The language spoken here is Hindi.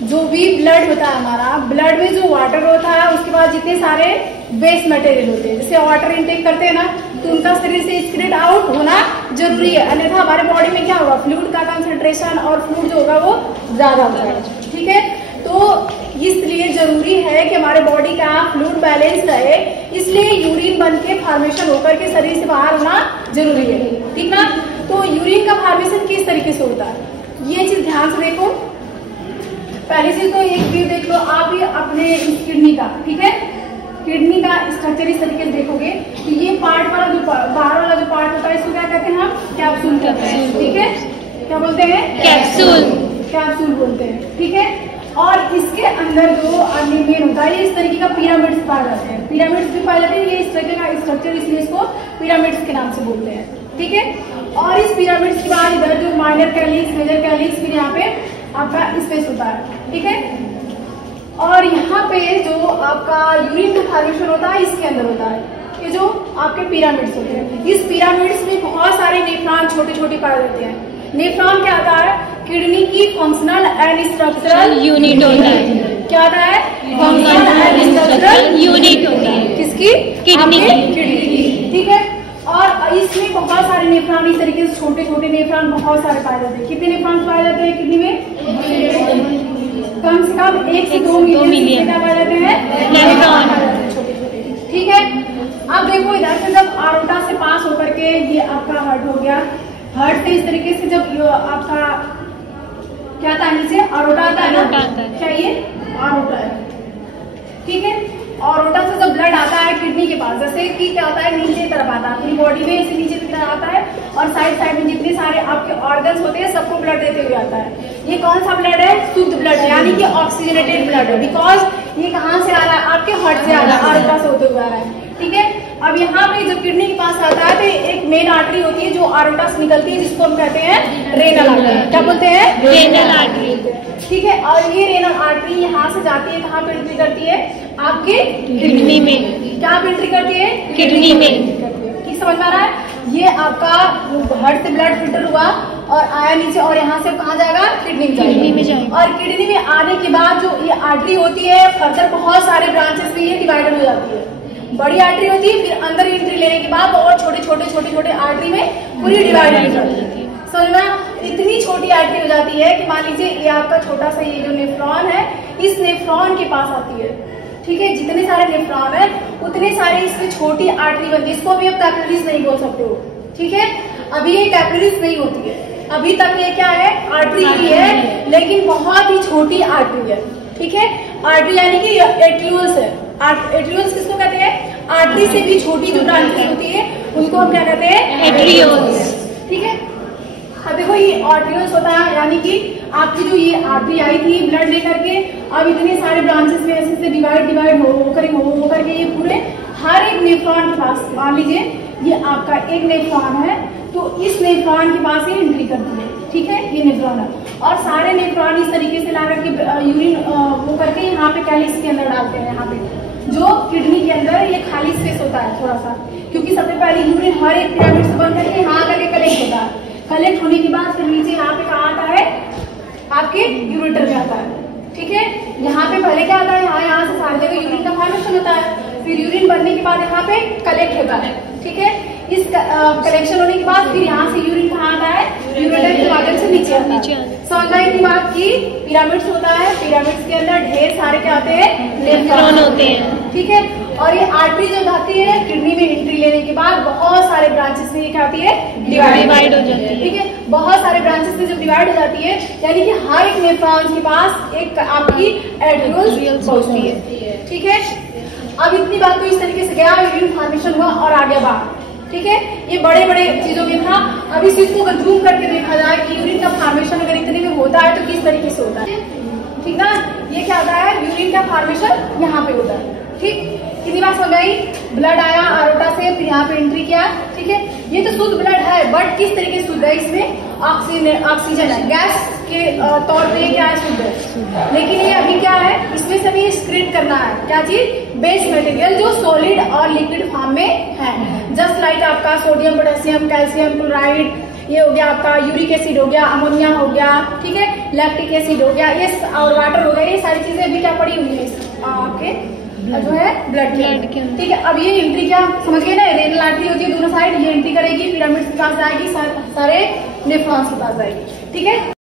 जो भी ब्लड होता है हमारा, ब्लड में जो वाटर होता है उसके बाद जितने सारे वेस्ट मटेरियल होते हैं, जैसे वाटर इनटेक करते हैं ना, तो उनका शरीर से एक्सक्रीट आउट होना जरूरी है, अन्यथा हमारे बॉडी में क्या होगा, फ्लूइड का कंसंट्रेशन और फ्लूइड जो होगा वो ज्यादा होगा। ठीक है, तो इसलिए जरूरी है कि हमारे बॉडी का फ्लूइड बैलेंस रहे, इसलिए यूरिन बन के फॉर्मेशन होकर के शरीर से बाहर होना जरूरी है। ठीक ना, तो यूरिन का फॉर्मेशन किस तरीके से होता है ये चीज ध्यान से देखो। पहले से तो एक व्यू देख लो आप ही अपने किडनी का। ठीक है, किडनी का स्ट्रक्चर इस तरीके से देखोगे कि ये पार्ट वाला जो बाहर वाला जो पार्ट होता है इसको क्या कहते हैं, हम कैप्सूल कहते हैं। ठीक है, क्या बोलते हैं, कैप्सूल, कैप्सूल बोलते हैं। ठीक है, और इसके अंदर जो मेन होता है इस तरीके का पिरामिड्स पाए जाते हैं, पिरामिड्स भी पाए जाते हैं, ये इस तरीके का स्ट्रक्चर इसलिए इसको पिरामिड्स के नाम से बोलते हैं। ठीक है, और इस पिरामिड्स के बाद इधर जो माइनर कैलिक्स, मेजर कैलिक्स, फिर यहाँ पे आपका स्पेस होता है। ठीक है, और यहाँ पे जो आपका यूरिन का फॉर्मेशन होता है इसके अंदर होता है, ये जो आपके पिरामिड्स होते हैं, इस पिरामिड्स में बहुत सारे नेफ्रॉन छोटे छोटे पाए जाते हैं। नेफ्रॉन क्या होता है, किडनी की फंक्शनल एंड स्ट्रक्चरल यूनिट होता है। क्या होता है, फंक्शनल एंड स्ट्रक्चरल यूनिट होती है, किसकी, किडनी की। ठीक है, और इसमें बहुत सारे नेफ्रॉन इस तरीके से छोटे छोटे नेफ्रॉन बहुत सारे पाए जाते हैं। कितने नेफ्रॉन पाए जाते हैं किडनी में, कम से कम 1 से 2 मिलियन पाए जाते हैं नेफ्रॉन छोटे छोटे। ठीक है, अब देखो इधर से जब आरोटा से पास होकर के ये आपका हार्ट हो गया, हार्ट से इस तरीके से जब आपका क्या था नीचे आरोटा आता है ना, क्या ये आरोटा है। ठीक है, आरोटा से जब ब्लड आता है किडनी के पास, जैसे कि क्या होता है नीचे की तरफ आता है, अपनी बॉडी में इसे नीचे की तरफ आता है और साइड साइड में जितने सारे आपके ऑर्गन्स होते हैं सबको ब्लड देते हुए आता है। ये कौन सा ब्लड है, शुद्ध ब्लड है, यानी कि ऑक्सीजनेटेड ब्लड है, बिकॉज ये कहाँ से आ रहा है, आपके हार्ट से आ रहा है, आरोटा से होते हुए आ रहा है। ठीक है, अब यहाँ पे जब किडनी के पास आता है तो एक मेन आर्टरी होती है जो आरोटा से निकलती है, जिसको हम कहते हैं रेनल आर्टरी। क्या बोलते हैं, रेनल आर्टरी। ठीक है, और ये रेनल आर्टरी यहाँ से जाती है, कहाँ पे एंट्री करती है, आपके किडनी में। क्या एंट्री करती है, किडनी में। ठीक समझ में आ रहा है, ये आपका हार्ट से ब्लड फिल्टर हुआ और आया नीचे, और यहाँ से कहाँ जाएगा, किडनी में जाएगा। और किडनी में आने के बाद जो ये आर्टरी होती है, फर्दर बहुत सारे ब्रांचेस में ये डिवाइडेड हो जाती है। बड़ी आर्टरी होती है, फिर अंदर एंट्री लेने के बाद और छोटे छोटे आर्टरी में पूरी डिवाइड हो जाती है। समझना, इतनी छोटी आर्टरी हो जाती है कि मान लीजिए ये आपका छोटा सा ये जो नेफ्रॉन है, इस नेफ्रॉन के पास आती है। ठीक है, जितने सारे नेफ्रॉन है उतने सारे इसमें छोटी आर्टरी बनती है, इसको अभी आप कैपिलरीज नहीं बोल सकते हो। ठीक है, अभी ये कैपिलरीज नहीं होती है, अभी तक ये क्या है, आर्टरी ही है, लेकिन बहुत ही छोटी आर्टरी है। ठीक है, आर्टरी यानी कि एट्रियोल्स है। एट्रियोल्स किसको कहते हैं, आर्टरी से भी छोटी जो ब्रांचेस होती है उनको हम क्या कहते हैं, एट्रियोल्स। ठीक है, अब देखो ये आर्टरियोल्स होता है, यानी कि आपकी जो ये आर्टरी आई थी ब्लड लेकर के, अब इतने सारे ब्रांचेस में ऐसे से डिवाइड होकर के ये पूरे हर एक नेफ्रॉन के पास, मान लीजिए ये आपका एक नेफ्रॉन है तो इस नेफ्रॉन के पास ही एंट्री करती है। ठीक है, ये नेफ्रॉन है, और सारे नेफ्रॉन इस तरीके से ला करके यूरिन वो करके यहाँ पे कैलिक्स के अंदर डालते हैं। यहाँ पे जो किडनी के अंदर ये खाली स्पेस होता है थोड़ा सा, क्योंकि सबसे पहले यूरिन हर एक पिरामिड से बन करके यहाँ आकर के कलेक्ट होता है। कलेक्ट होने के बाद फिर नीचे यहाँ पे कहाँ आता है, आपके यूरेटर में आता है। ठीक है, यहाँ पे पहले क्या आता है, यहाँ से सारी जगह यूरिन का फॉर्मेशन होता है, फिर यूरिन बनने के बाद यहाँ पे कलेक्ट होता है। ठीक है, इस कलेक्शन होने के बाद फिर यहाँ से यूरिन कहाँ आता है, यूरेटर के माध्यम से नीचे आता है। समझना की बात की, पिरामिड्स होता है, पिरामिड्स के अंदर ढेर सारे क्या होते हैं, नेफ्रॉन होते हैं। ठीक है, और ये आर्टरी जो जाती है किडनी में एंट्री लेने के बाद बहुत सारे ब्रांचेस में क्या होती है, डिवाइड हो जाती है। ठीक है, बहुत सारे ब्रांचेस में जब डिवाइड हो जाती है, यानी कि हर एक नेफ्रॉन के पास एक आपकी एट्रियोल्स पहुंचती है। ठीक है, अब इतनी बात तो इस तरीके से गया, यूरिन फॉर्मेशन हुआ और आगे बात। ठीक है, ये बड़े बड़े चीजों में था। अब इस चीज को अगर जूम करके देखा जाए कि यूरिन का फॉर्मेशन अगर इतने में होता है तो किस तरीके से होता है। ठीक ना, ये क्या होता है, यूरिन का फॉर्मेशन यहाँ पे होता है। ठीक, कितनी बात हो गई, ब्लड आया आरोटा से, फिर यहाँ पे एंट्री किया। ठीक है, ये तो शुद्ध ब्लड है, बट किस तरीके से शुद्ध है, इसमें ऑक्सीजन है, गैस के तौर पे क्या है, शुद्ध है। लेकिन ये अभी क्या है, इसमें से भी एक्सक्रीट करना है, क्या चीज, बेस मटेरियल जो सॉलिड और लिक्विड फॉर्म में है। जस्ट लाइक आपका सोडियम, पोटेशियम, कैल्शियम क्लोराइड, ये हो गया आपका यूरिक एसिड हो गया, अमोनिया हो गया, ठीक है, लैक्टिक एसिड हो गया, ये और वाटर हो गया, ये सारी चीजें भी क्या पड़ी हुई है आपके जो है ब्लड के, ठीक है। अब ये एंट्री क्या समझ गए ना, रेनल आर्टरी होती है दोनों साइड, ये एंट्री करेगी पिरामिड के पास जाएगी, सारे नेफ्रॉन्स के पास जाएगी, ठीक है।